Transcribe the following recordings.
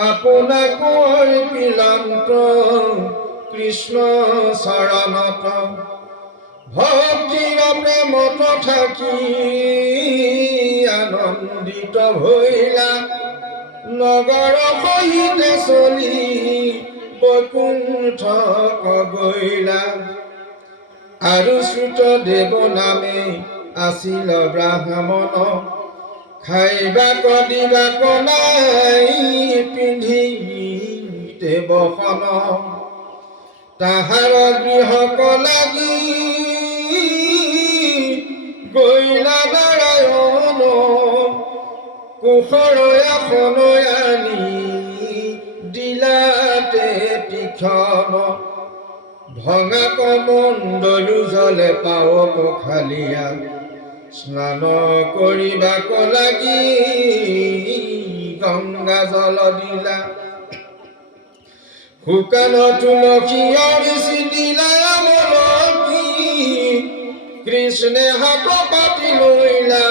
আপোনাকৈ পিলান্ত কৃষ্ণ চৰণত ভক্তিৰ প্ৰেমত থাকি আনন্দিত হৈলা নগৰ সহিতে চলি বৈকুণ্ঠ গৈলা আৰু শ্ৰুত দেৱ নামে আছিল ব্ৰাহ্মণ খাইবা কদিবা কনাই পিন্ধি দেৱসন তাহাৰ গৃহক লাগি গৈলা নাৰায়ণ কুশৰয়াসন আনি দিলাতে তীক্ষ্ণ ভঙা কমণ্ডলু জলে পাৱ পখালিয়া স্নান কৰিবাক লাগি গংগা জল দিলা শুকান তুলসী অৰিচি দিলা আমলকি কৃষ্ণে হাত পাতি লৈলা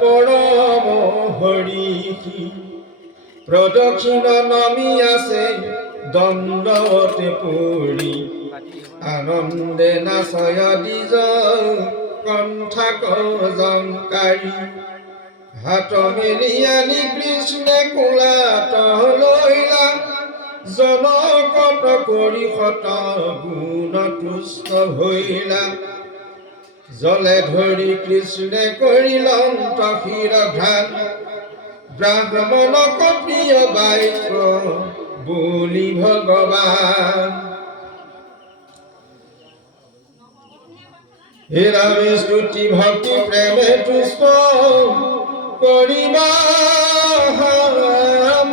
পৰম হৰিষি প্ৰদক্ষিণ নমি আছে দণ্ডতে পৰি আনন্দে নাচয় দিজ কণ্ঠাক জংকাৰী হাত মেলি আনি কৃষ্ণে কোলাত লৈলা জনকত কৰি শত গুণ তুষ্ট হৈলা জলে ধৰি কৃষ্ণে কৰিল অন্তশিৰঘাত ব্ৰাহ্মণক প্ৰিয় বাক্য বুলি ভগৱান হে ৰামে স্তুতি ভক্তি প্ৰেমে তুষ্ট কৰিবা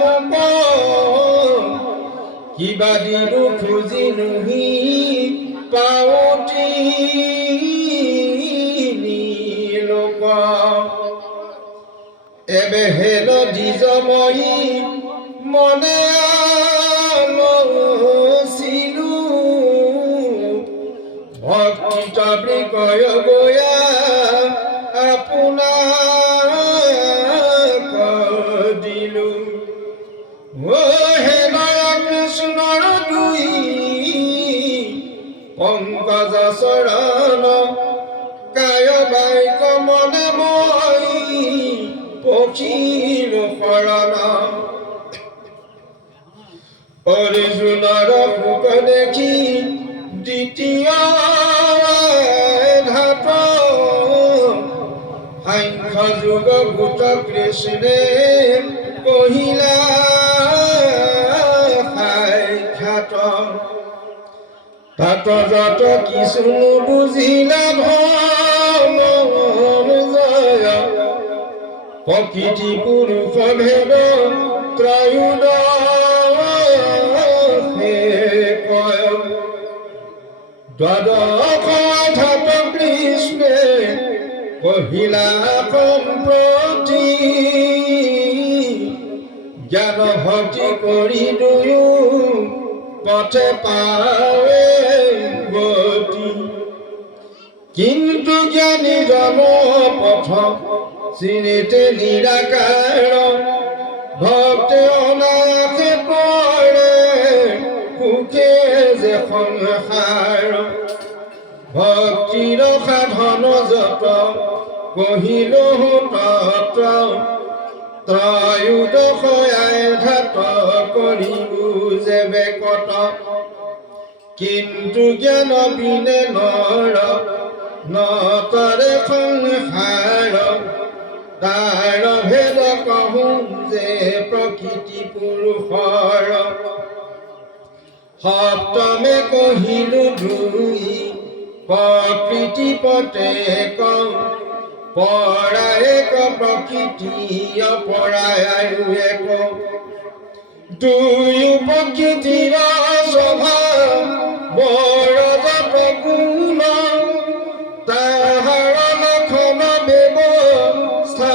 মোক কিবা দিনো খুজি নুহি পাওঁতি লোক এবেহেন দ্বিজময়ী মনে আলচিলো ভক্তিত বৃকয় গয়া আপোনাক দিলো হে নয় কৃষ্ণৰ দুই পংকজ চৰণ কায় বাইক মনে মই পক্ষীৰ শৰণ অৰ্জুনৰ সুখ দেখি দ্বিতীয় ঘাট সাংখ্য যোগ ভূত কৃষ্ণে কহিলা সাক্ষাৎ তাত যত কিছু বুজিলা ধন জয় প্ৰকৃতি পুৰুষ ভেদ ত্ৰয়োদশে কয় দ্বাদশ অধ্যাত কৃষ্ণে কহিলা সম্প্ৰতি জ্ঞান ভক্তি কৰি দুয়ো পথে পাৱে গতি কিন্তু জ্ঞানী জন পথ চিনিতে নিৰাকাৰ ভক্তে অনাশে পৰে সুখে যে সংসাৰ ভক্তিৰ সাধন যত কহিলো তত ত্ৰয়োদশায় ঘাত কৰি বুজে বেকত কিন্তু জ্ঞান বিনে নৰ নতৰে সংসাৰ তাৰ ভেদ কহো যে প্ৰকৃতি পুৰুষৰ সপ্তমে কহিলো দুই প্ৰকৃতি পতে কওঁ পৰাই এক প্ৰকৃতি অপৰাই আৰু এক দুয়ো প্ৰকৃতিৰ স্বভাৱ বৰজাত গুণ তাহাৰ লক্ষণ ব্যৱস্থাপক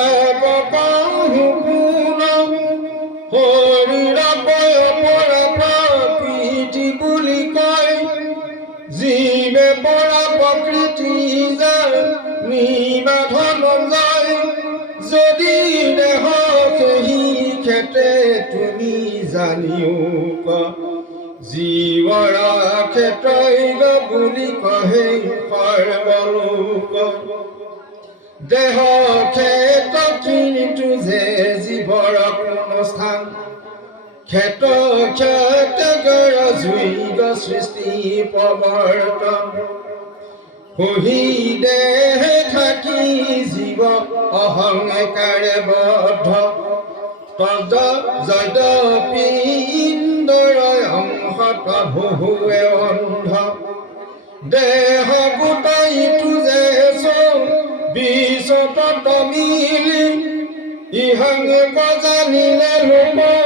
গুণ শৰীৰ পৰা প্ৰকৃতি বুলি কয় জীৱে পৰা প্ৰকৃতি যায় নিবাধন যায় যদি দেহ ক্ষেত্ৰে তুমি জানিও জীৱৰ ক্ষেত্ৰইগ বুলি কহে সৰ্বলোক দেহ ক্ষেত্ৰ কিন্তু যে জীৱৰ কোনো স্থান ক্ষেত্ৰ ক্ষেত্ৰগৰ জুইগ সৃষ্টি প্ৰৱৰ্তন সহি দেহ থাকি জীৱ অহংকাৰে বদ্ধ তদ যদ্যপি ইন্দ্ৰয় অংশত বহুৱে অন্ধ দেহ গোটাইটো যে বিশ্বত মিলি ইহং জানিলে লোক